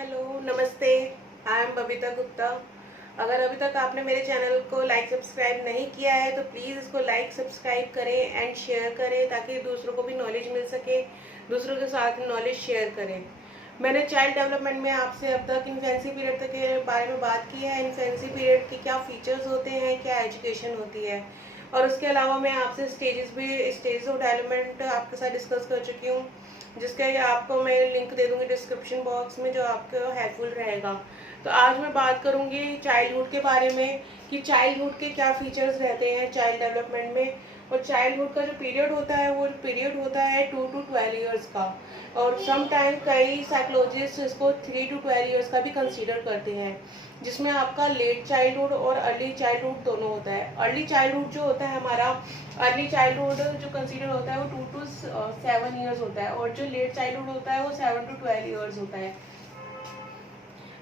Hello, नमस्ते। I am Babita Gupta. अगर अभी तक आपने मेरे चैनल को लाइक सब्सक्राइब नहीं किया है तो प्लीज़ इसको लाइक सब्सक्राइब करें एंड शेयर करें ताकि दूसरों को भी नॉलेज मिल सके, दूसरों के साथ नॉलेज शेयर करें। मैंने चाइल्ड डेवलपमेंट में आपसे अब तक इन्फेंसी पीरियड तक के बारे में बात की है। इन्फेंसी पीरियड के क्या फीचर्स होते हैं, क्या एजुकेशन होती है, और उसके अलावा मैं आपसे स्टेजेस ऑफ डेवलपमेंट आपके साथ डिस्कस कर चुकी हूँ, जिसके आपको मैं लिंक दे दूंगी डिस्क्रिप्शन बॉक्स में, जो आपको हेल्पफुल रहेगा। तो आज मैं बात करूंगी चाइल्डहुड के बारे में कि चाइल्डहुड के क्या फीचर्स रहते हैं चाइल्ड डेवलपमेंट में। और चाइल्डहुड का जो पीरियड होता है वो पीरियड होता है 2 to 12 ईयर्स का, और सम टाइम कई साइकोलॉजिस्ट इसको 3 to 12 ईयर्स का भी कंसीडर करते हैं, जिसमें आपका लेट चाइल्डहुड और अर्ली चाइल्डहुड दोनों होता है। अर्ली चाइल्डहुड जो होता है हमारा, अर्ली चाइल्डहुड जो कंसीडर होता है वो 2 to 7 ईयर्स होता है, और जो लेट चाइल्डहुड होता है वो 7 to 12 ईयर्स होता है।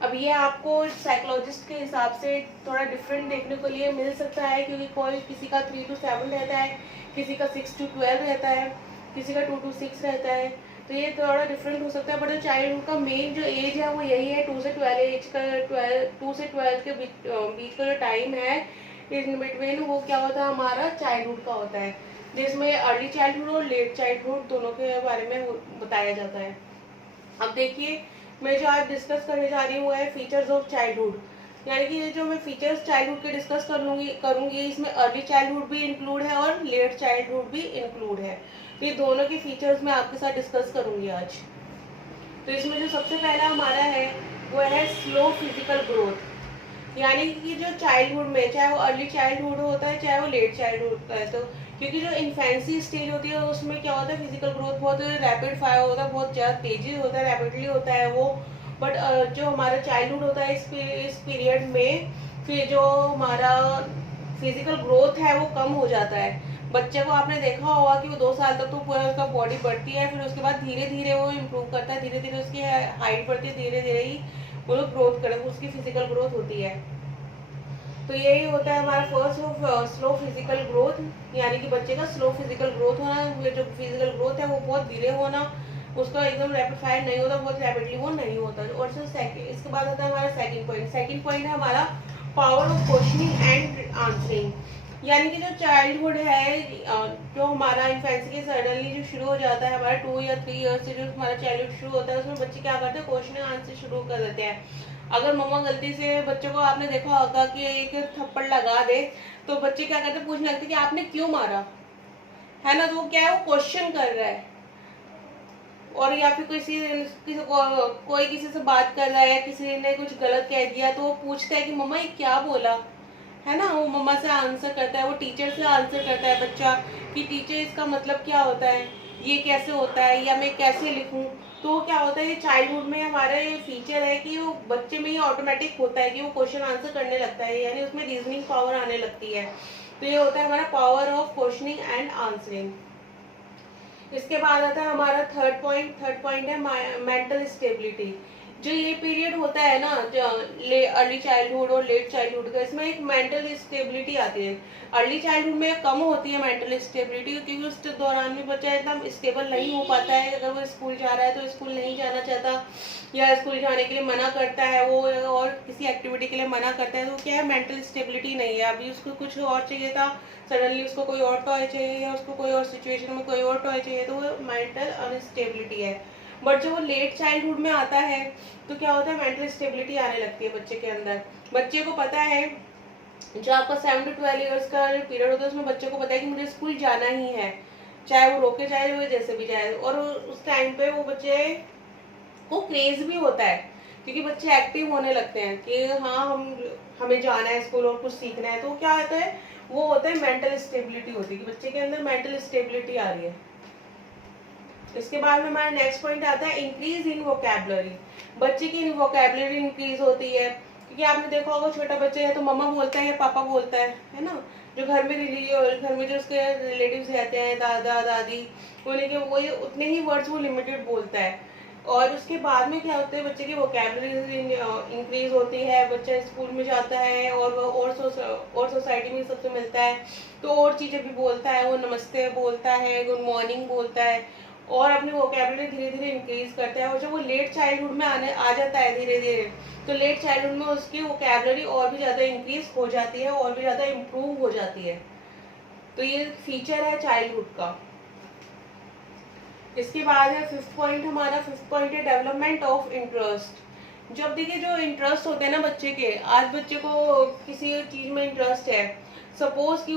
अब ये आपको साइकोलॉजिस्ट के हिसाब से थोड़ा डिफरेंट देखने को लिए मिल सकता है, क्योंकि कोई किसी का 3 to 7 रहता है, किसी का 6 to 12 रहता है, किसी का 2 to 6 रहता है। तो ये थोड़ा डिफरेंट हो सकता है, बट चाइल्डहुड का मेन जो एज है वो यही है, 2 से 12 एज का। 2 से 12 के बीच का जो टाइम है इन बिटवीन, वो क्या होता है हमारा चाइल्डहुड का होता है, जिसमें अर्ली चाइल्डहुड और लेट चाइल्डहुड दोनों के बारे में बताया जाता है। अब देखिए, मैं जो आज डिस्कस करने जा रही हूँ वो है फीचर्स ऑफ चाइल्डहुड, यानी कि ये जो मैं फीचर्स चाइल्डहुड के डिस्कस करूंगी इसमें अर्ली चाइल्डहुड भी इंक्लूड है और लेट चाइल्डहुड भी इंक्लूड है। तो ये दोनों के फीचर्स मैं आपके साथ डिस्कस करूंगी आज। तो इसमें जो सबसे पहला हमारा है वो है स्लो फिजिकल ग्रोथ, यानी कि जो चाइल्डहुड में, चाहे वो अर्ली चाइल्डहुड होता है चाहे वो लेट चाइल्डहुड होता है, तो क्योंकि जो इन्फेंसी स्टेज होती है उसमें क्या होता है, फिजिकल ग्रोथ बहुत रैपिड फायर होता है, बहुत ज़्यादा तेजी होता है, रैपिडली होता है वो। बट जो हमारा चाइल्डहुड होता है इस पीरियड में फिर जो हमारा फिजिकल ग्रोथ है वो कम हो जाता है। बच्चे को आपने देखा होगा कि वो 2 साल तक तो पूरा उसका बॉडी बढ़ती है, फिर उसके बाद धीरे धीरे वो इम्प्रूव करता है, धीरे धीरे उसकी हाइट बढ़ती है, धीरे धीरे ही वो लोग ग्रोथ कर, उसकी फिजिकल ग्रोथ होती है। तो यही होता है हमारा first of slow physical growth, यानी कि बच्चे का स्लो फिजिकल ग्रोथ होना, जो फिजिकल ग्रोथ है वो बहुत धीरे होना, उसका एकदम रैपिड फायर नहीं होता, बहुत रैपिडली वो नहीं होता। और इसके बाद आता है हमारा सेकंड पॉइंट। सेकंड पॉइंट है हमारा power of questioning and answering, यानी कि जो चाइल्डहुड है, जो हमारा इन्फेंसी के सडनली जो शुरू हो जाता है हमारा 2 या 3 ईयर्स से, जो हमारा चाइल्डहुड शुरू होता है उसमें बच्चे क्या करते हैं, क्वेश्चन एंड आंसर शुरू कर देते हैं। अगर मम्मा गलती से बच्चों को, आपने देखा होगा कि एक थप्पड़ लगा दे तो बच्चे क्या करते हैं, पूछने लगते हैं कि आपने क्यों मारा, है ना। तो वो क्या है, वो क्वेश्चन कर रहा है। और या फिर कोई किसी से बात कर रहा है या किसी ने कुछ गलत कह दिया तो वो पूछता है कि मम्मा ये क्या बोला, है ना। वो मम्मा से आंसर करता है, वो टीचर से आंसर करता है बच्चा कि टीचर इसका मतलब क्या होता है, ये कैसे होता है, या मैं कैसे लिखूं। तो क्या होता है, ये चाइल्डहुड में हमारा ये फीचर है कि वो बच्चे में ही ऑटोमेटिक होता है कि वो क्वेश्चन आंसर करने लगता है, यानी उसमें रीजनिंग पावर आने लगती है। तो ये होता है हमारा power of questioning and answering. इसके बाद आता है हमारा थर्ड पॉइंट है मेंटल स्टेबिलिटी। जो ये पीरियड होता है ना, जो अर्ली चाइल्डहुड और लेट चाइल्डहुड का, इसमें एक मेंटल स्टेबिलिटी आती है। अर्ली चाइल्डहुड में कम होती है मेंटल स्टेबिलिटी, क्योंकि उस दौरान भी बच्चा एकदम स्टेबल नहीं हो पाता है। अगर वो स्कूल जा रहा है तो स्कूल नहीं जाना चाहता, या स्कूल जाने के लिए मना करता है वो, और किसी एक्टिविटी के लिए मना करता है, तो क्या है, मेंटल स्टेबिलिटी नहीं है। अभी उसको कुछ और चाहिए था, सडनली उसको कोई और टॉय चाहिए, या उसको कोई और सिचुएशन में कोई और टॉय चाहिए, तो वो मेंटल अनस्टेबिलिटी है। बट जब वो लेट चाइल्डहुड में आता है तो क्या होता है, मेंटल स्टेबिलिटी आने लगती है बच्चे के अंदर। बच्चे को पता है, जो आपका 7 to 12 ईयर्स का पीरियड होता है उसमें बच्चे को पता है कि मुझे स्कूल जाना ही है, चाहे वो रोके जाए वो जैसे भी जाए। और उस टाइम पे वो बच्चे को क्रेज भी होता है, क्योंकि बच्चे एक्टिव होने लगते हैं कि हाँ हमें जाना है स्कूल और कुछ सीखना है। तो क्या होता है, वो होता है मेंटल स्टेबिलिटी होती है कि बच्चे के अंदर मेंटल स्टेबिलिटी आ रही है। इसके बाद में हमारा नेक्स्ट पॉइंट आता है इंक्रीज इन वोकैबुलरी। बच्चे की वोकैबुलरी इंक्रीज होती है, क्योंकि आपने देखा होगा छोटा बच्चा है तो मम्मा बोलता है या पापा बोलता है ना। जो घर में जो उसके रिलेटिव्स रहते हैं, दादा दादी, उन्हें के वो ये उतने ही वर्ड्स वो लिमिटेड बोलता है। और उसके बाद में क्या होता है, बच्चे की वोकैबुलरी इंक्रीज होती है, बच्चा स्कूल में जाता है और सोसाइटी में सबसे मिलता है तो और चीज़ें भी बोलता है, वो नमस्ते बोलता है, गुड मॉर्निंग बोलता है, और अपनी वोकेबलरी धीरे धीरे इंक्रीज करता है। और जब वो लेट चाइल्डहुड में आने आ जाता है धीरे धीरे, तो लेट चाइल्डहुड में उसकी वोकेबलरी और भी ज़्यादा इंक्रीज हो जाती है और भी ज़्यादा इम्प्रूव हो जाती है। तो ये फीचर है चाइल्डहुड का। इसके बाद है फिफ्थ पॉइंट, हमारा फिफ्थ पॉइंट है डेवलपमेंट ऑफ इंटरेस्ट। जब देखिए जो इंटरेस्ट होते हैं ना बच्चे के, आज बच्चे को किसी चीज में इंटरेस्ट है, सपोज कि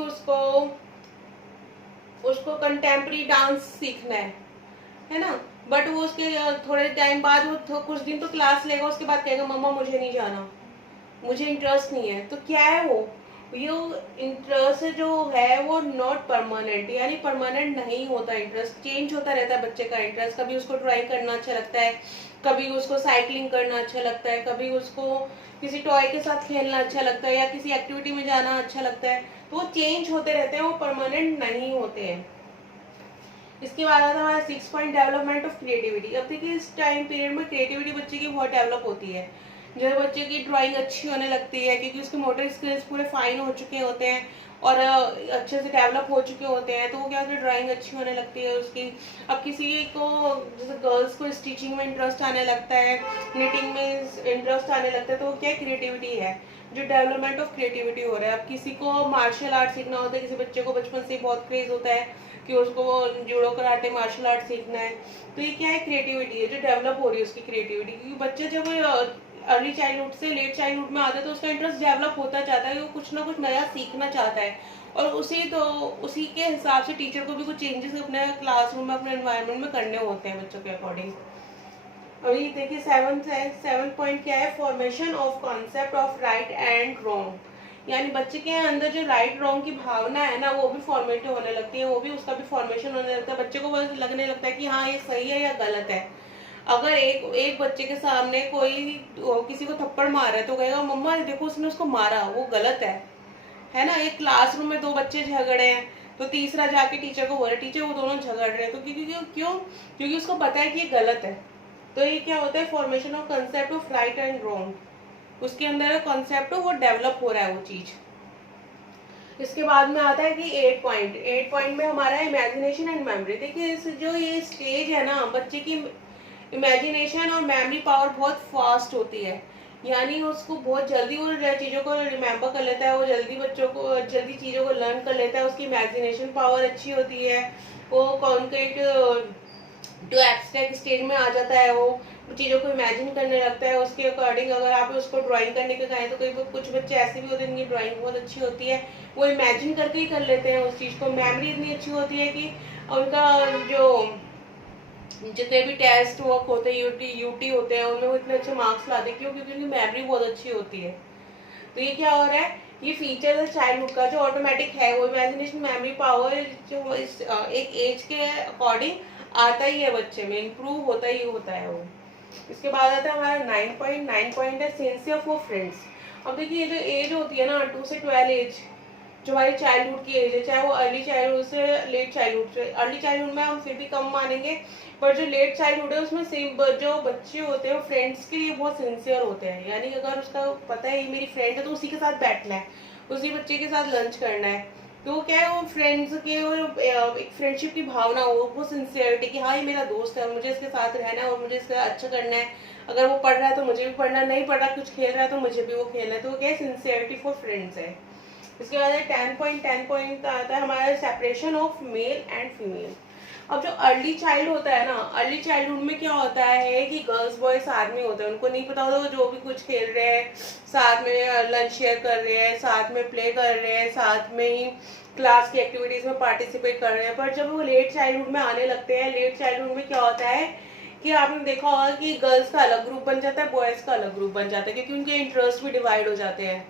उसको कंटेम्प्रेरी डांस सीखना है ना, बट वो उसके थोड़े टाइम बाद वो कुछ दिन तो क्लास लेगा, उसके बाद कहेगा मम्मा मुझे नहीं जाना, मुझे इंटरेस्ट नहीं है। तो क्या है वो, ये इंटरेस्ट जो है वो नॉट परमानेंट, यानी परमानेंट नहीं होता। इंटरेस्ट चेंज होता रहता है बच्चे का इंटरेस्ट। कभी उसको ड्राइंग करना अच्छा लगता है, कभी उसको साइकिलिंग करना अच्छा लगता है, कभी उसको किसी टॉय के साथ खेलना अच्छा लगता है, या किसी एक्टिविटी में जाना अच्छा लगता है। तो वो चेंज होते रहते हैं, वो परमानेंट नहीं होते हैं। इसके बाद आता है हमारा 6 पॉइंट, डेवलपमेंट ऑफ क्रिएटिविटी। अब देखिए इस टाइम पीरियड में क्रिएटिविटी बच्चे की बहुत डेवलप होती है। जब बच्चे की ड्राइंग अच्छी होने लगती है, क्योंकि उसके मोटर स्किल्स पूरे फाइन हो चुके होते हैं और अच्छे से डेवलप हो चुके होते हैं, तो वो क्या होता है, ड्राइंग अच्छी होने लगती है उसकी। अब किसी को जैसे गर्ल्स को स्टिचिंग में इंटरेस्ट आने लगता है, निटिंग में इंटरेस्ट आने लगता है, तो वो क्या क्रिएटिविटी है, जो डेवलपमेंट ऑफ क्रिएटिविटी हो रहा है। अब किसी को मार्शल आर्ट सीखना होता है, किसी बच्चे को बचपन से बहुत क्रेज होता है कि उसको जूडो कराटे मार्शल आर्ट सीखना है, तो ये क्या है, क्रिएटिविटी है जो डेवलप हो रही है उसकी क्रिएटिविटी। क्योंकि बच्चे जब अर्ली चाइल्डहुड से लेट चाइल्डहुड में आता है तो उसका इंटरेस्ट डेवलप होता जाता है, वो कुछ ना कुछ नया सीखना चाहता है, और उसी के हिसाब से टीचर को भी कुछ चेंजेस अपने क्लासरूम में, अपने एनवायरनमेंट में करने होते हैं बच्चों के अकॉर्डिंग। अभी देखिए सेवन पॉइंट क्या है, formation of concept of right and wrong. यानी बच्चे के अंदर जो राइट रॉन्ग की भावना है ना, वो भी फॉर्मेट होने लगती है, वो भी उसका भी फॉर्मेशन होने लगता है। बच्चे को वो लगने लगता है कि हाँ ये सही है या गलत है। अगर एक बच्चे के सामने कोई किसी को थप्पड़ मार है तो कहेगा मम्मा देखो उसने उसको मारा, वो गलत है ना। एक क्लासरूम में दो बच्चे झगड़े हैं तो तीसरा जाके टीचर को बोल रहा है टीचर वो दोनों झगड़ रहे हैं, तो क्योंकि उसको पता है कि ये गलत है। तो ये क्या होता है, formation of concept of right and wrong, उसके अंदर कॉन्सेप्ट वो डेवलप हो रहा है वो चीज। इसके बाद में आता है कि 8 पॉइंट में हमारा इमेजिनेशन एंड मेमोरी। देखिए जो ये स्टेज है ना, बच्चे की इमेजिनेशन और मेमोरी पावर बहुत फास्ट होती है, यानी उसको बहुत जल्दी वो चीज़ों को रिमेम्बर कर लेता है, वो जल्दी चीज़ों को लर्न कर लेता है, उसकी इमेजिनेशन पावर अच्छी होती है, वो कॉन्क्रीट टू एब्स्ट्रैक्ट स्टेज में आ जाता है, वो चीज़ों को इमेजिन करने लगता है। उसके अकॉर्डिंग अगर आप उसको ड्राइंग करने के कहें तो कुछ बच्चे ऐसे भी होते हैं जिनकी ड्राइंग बहुत अच्छी होती है, वो इमेजिन करके ही कर लेते हैं उस चीज़ को। मेमोरी इतनी अच्छी होती है कि उनका जो जितने भी टेस्ट वर्क होते हैं, यूटी होते हैं, उनमें वो इतने अच्छे मार्क्स लाते क्यों, क्योंकि उनकी मेमोरी बहुत अच्छी होती है। तो ये क्या हो रहा है, ये फीचर है चाइल्डहुड का जो ऑटोमेटिक है, वो इमेजिनेशन मेमोरी पावर जो एक एज के अकॉर्डिंग आता ही है बच्चे में, इम्प्रूव होता ही होता है वो। इसके बाद आता है हमारा 9 पॉइंट है सिंसियर फॉर फ्रेंड्स। अब देखिए ये जो एज होती है ना 2 से 12 एज, जो हमारी चाइल्डहुड की एज है, चाहे वो अर्ली चाइल्डहुड से लेट चाइल्डहुड से, अर्ली चाइल्डहुड में हम फिर भी कम मानेंगे, पर जो लेट चाइल्डहुड है उसमें जो बच्चे होते हैं वो फ्रेंड्स के लिए बहुत सिंसियर होते हैं। यानी अगर उसका पता है ये मेरी फ्रेंड है तो उसी के साथ बैठना है, उसी बच्चे के साथ लंच करना है। तो क्या है, वो फ्रेंड्स के एक फ्रेंडशिप की भावना हो, वो सिंसियरिटी कि हाँ ये मेरा दोस्त है, मुझे इसके साथ रहना है और मुझे इसका अच्छा करना है। अगर वो पढ़ रहा है तो मुझे भी पढ़ना, नहीं पढ़ रहा कुछ खेल रहा है तो मुझे भी वो खेलना है। तो वो क्या है, सिंसियरिटी फॉर फ्रेंड्स है। इसके बाद 10 पॉइंट आता है हमारा separation of male and female. अब जो अर्ली चाइल्ड होता है ना, अर्ली चाइल्डहुड में क्या होता है कि गर्ल्स बॉयज साथ में होते हैं, उनको नहीं पता होता वो जो भी कुछ खेल रहे हैं, साथ में लंच शेयर कर रहे हैं, साथ में प्ले कर रहे हैं, साथ में ही क्लास की एक्टिविटीज में पार्टिसिपेट कर रहे हैं। पर जब वो लेट चाइल्डहुड में आने लगते हैं, लेट चाइल्डहुड में क्या होता है कि आपने देखा होगा कि गर्ल्स का अलग ग्रुप बन जाता है, बॉयज का अलग ग्रुप बन जाता है, क्योंकि उनके इंटरेस्ट भी डिवाइड हो जाते हैं।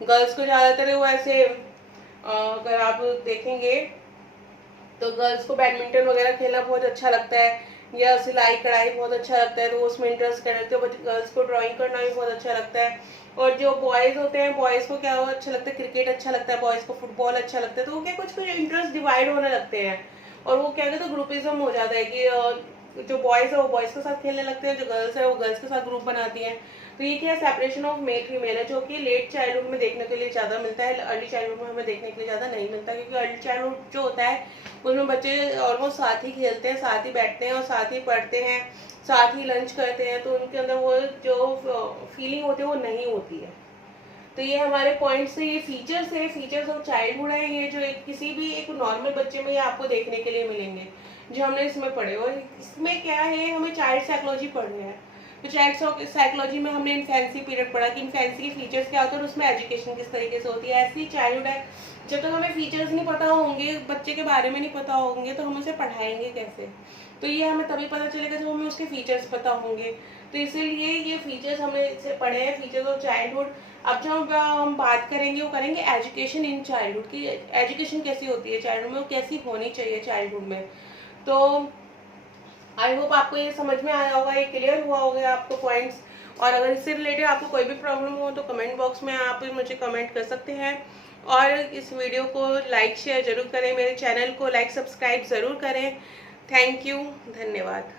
गर्ल्स को ज़्यादातर वो ऐसे अगर आप देखेंगे तो गर्ल्स को बैडमिंटन वगैरह खेलना बहुत अच्छा लगता है, या सिलाई कढ़ाई बहुत अच्छा लगता है, तो उसमें इंटरेस्ट कर लेते हैं। गर्ल्स को ड्राइंग करना भी बहुत अच्छा लगता है। और जो बॉयज़ होते हैं, बॉयज़ को क्या अच्छा लगता है, क्रिकेट अच्छा लगता है, बॉयज़ को फुटबॉल अच्छा लगता है। तो वो क्या कुछ इंटरेस्ट डिवाइड होने लगते हैं, और वो क्या कहते हैं ग्रुपिज्म हो जाता है कि जो बॉयज़ है वो बॉयज़ के साथ खेलने लगते हैं, जो गर्ल्स है वो गर्ल्स के साथ ग्रुप बनाती हैं। तो ये क्या है, सेपरेशन ऑफ मेल फीमेल है, जो कि लेट चाइल्डहुड में देखने के लिए ज़्यादा मिलता है, अर्ली चाइल्डहुड में हमें देखने के लिए ज़्यादा नहीं मिलता, क्योंकि अर्ली चाइल्डहुड जो होता है उसमें बच्चे ऑलमोस्ट साथ ही खेलते हैं, साथ ही बैठते हैं और साथ ही पढ़ते हैं, साथ ही लंच करते हैं, तो उनके अंदर वो जो फीलिंग होती है वो नहीं होती है। तो ये हमारे पॉइंट्स है, ये फीचर्स है, फीचर्स ऑफ चाइल्डहुड है, ये जो किसी भी एक नॉर्मल बच्चे में ये आपको देखने के लिए मिलेंगे जो हमने इसमें पढ़े। और इसमें क्या है, हमें चाइल्ड साइकोलॉजी पढ़ रहे हैं, तो चाइल्ड साइकोलॉजी में हमने इन्फेंसी पीरियड पढ़ा कि इन्फेंसी के फीचर्स क्या होते हैं और उसमें एजुकेशन किस तरीके से होती है। ऐसी चाइल्डहुड है, जब तक हमें फीचर्स नहीं पता होंगे, बच्चे के बारे में नहीं पता होंगे, तो हम उसे पढ़ाएंगे कैसे। तो ये हमें तभी पता चलेगा जब हमें उसके फीचर्स पता होंगे। तो इसीलिए ये फीचर्स हमने इसे पढ़े हैं, फीचर्स ऑफ चाइल्डहुड। अब जो हम बात करेंगे वो करेंगे एजुकेशन इन चाइल्डहुड की, एजुकेशन कैसी होती है चाइल्डहुड में, वो कैसी होनी चाहिए चाइल्डहुड में। तो आई होप आपको ये समझ में आया होगा, ये क्लियर हुआ होगा आपको पॉइंट्स। और अगर इससे रिलेटेड आपको कोई भी प्रॉब्लम हो तो कमेंट बॉक्स में आप मुझे कमेंट कर सकते हैं। और इस वीडियो को लाइक शेयर ज़रूर करें, मेरे चैनल को लाइक सब्सक्राइब ज़रूर करें। थैंक यू, धन्यवाद।